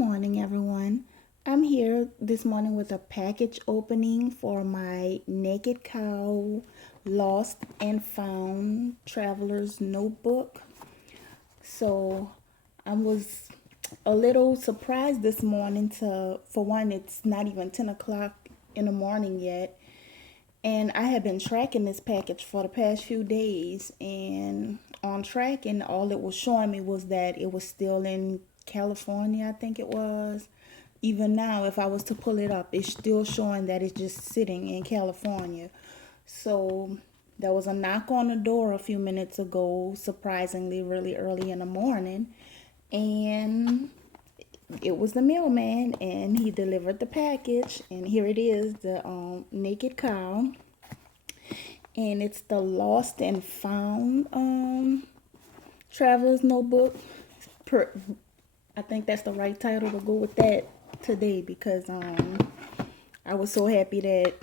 morning, everyone. I'm here this morning with a package opening for my Naked Cow Lost and Found Traveler's Notebook. So I was a little surprised this morning for one, it's not even 10 o'clock in the morning yet. And I have been tracking this package for the past few days, and on tracking, all it was showing me was that it was still in California, I think it was. Even now, if I was to pull it up, it's still showing that it's just sitting in California. So there was a knock on the door a few minutes ago, surprisingly, really early in the morning. And it was the mailman, and he delivered the package. And here it is, the Naked Cow. And it's the Lost and Found Traveler's Notebook. Per, I think that's the right title to go with that today, because I was so happy that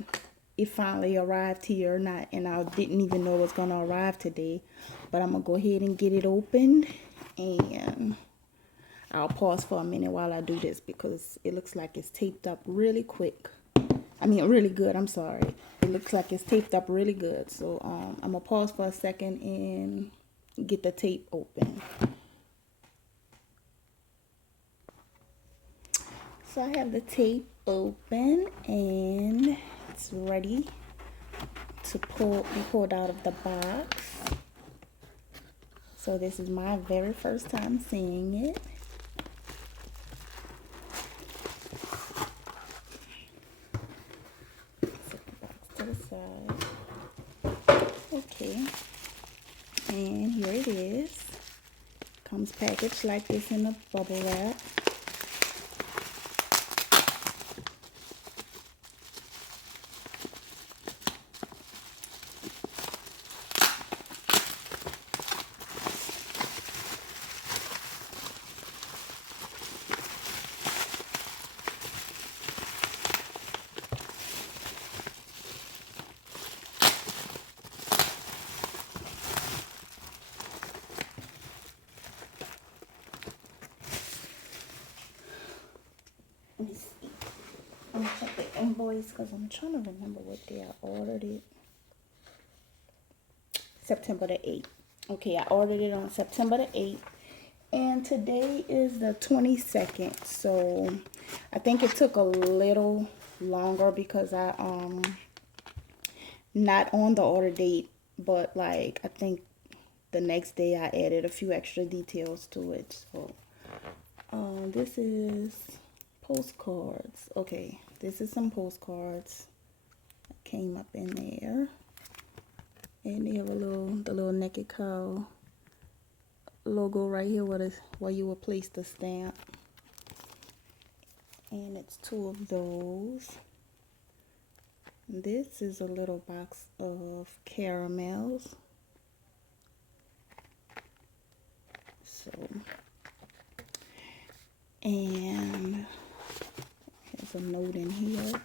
it finally arrived here. Not, and I didn't even know it was gonna arrive today. But I'm gonna go ahead and get it opened, and I'll pause for a minute while I do this because it looks like it's taped up really quick. Really good. I'm sorry. It looks like it's taped up really good. So I'm gonna pause for a second and get the tape open. So I have the tape open and it's ready to be pulled out of the box. So this is my very first time seeing it. Set the box to the side. Okay. And here it is. Comes packaged like this in a bubble wrap. Let me see. I'm gonna check the invoice because I'm trying to remember what day I ordered it. September the 8th. Okay, I ordered it on September the 8th. And today is the 22nd. So I think it took a little longer because I not on the order date, but like I think the next day I added a few extra details to it. So this is postcards. Okay, this is some postcards that came up in there. And they have the little Naked Cow logo right here where you will place the stamp. And it's two of those. This is a little box of caramels. So, and there's a note in here.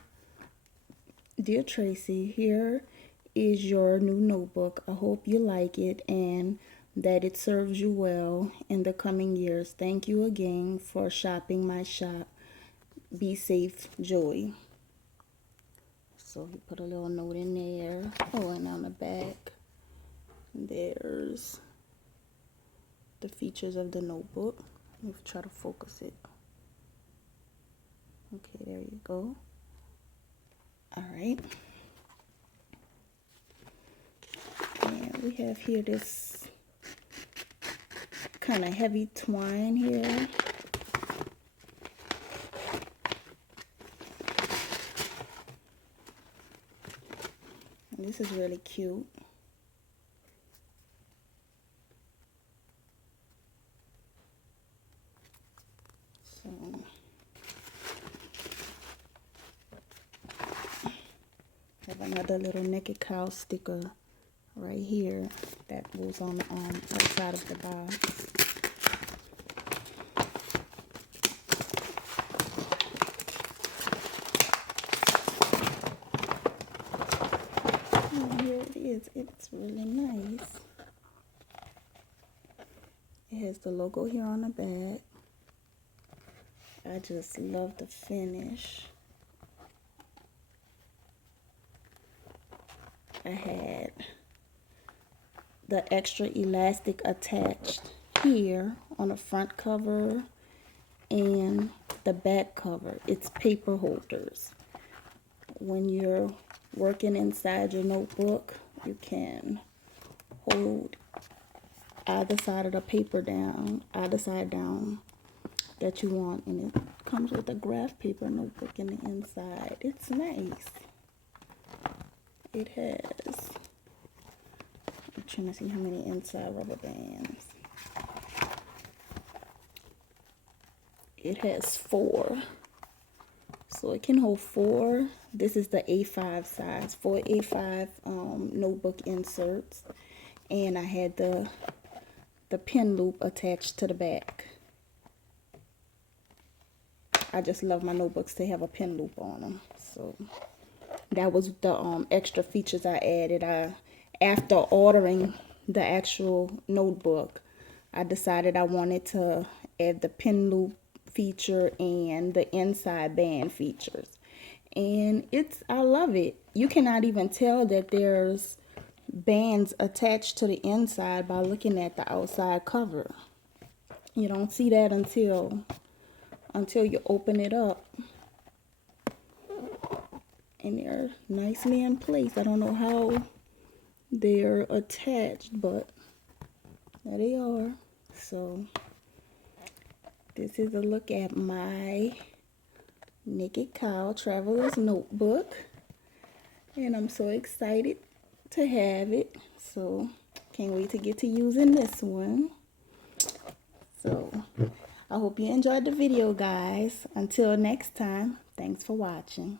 Dear Tracy, here is your new notebook. I hope you like it and that it serves you well in the coming years. Thank you again for shopping my shop. Be safe, Joey. So he put a little note in there. Oh, and on the back, there's the features of the notebook. Let me try to focus it. Okay, there you go. All right. And we have here this kind of heavy twine here. And this is really cute. So have another little Naked Cow sticker right here that goes on the outside of the box. Oh, here it is. It's really nice. It has the logo here on the back. I I just love the finish. I had the extra elastic attached here on the front cover and the back cover. It's paper holders. When you're working inside your notebook, you can hold either side of the paper down, either side down that you want, and it comes with a graph paper notebook in the inside. It's nice. It has, I'm trying to see how many inside rubber bands. It has 4, so it can hold 4. This is the A5 size, 4 A5 notebook inserts, and I had the pen loop attached to the back. I just love my notebooks to have a pen loop on them, so that was the extra features I added. After ordering the actual notebook, I decided I wanted to add the pen loop feature and the inside band features, and I love it. You cannot even tell that there's bands attached to the inside by looking at the outside cover. You don't see that until you open it up, and they're nicely in place. I don't know how they're attached, but there they are. So this is a look at my Naked Cow Traveler's Notebook, and I'm so excited to have it. So can't wait to get to using this one. So I hope you enjoyed the video, guys. Until next time, thanks for watching.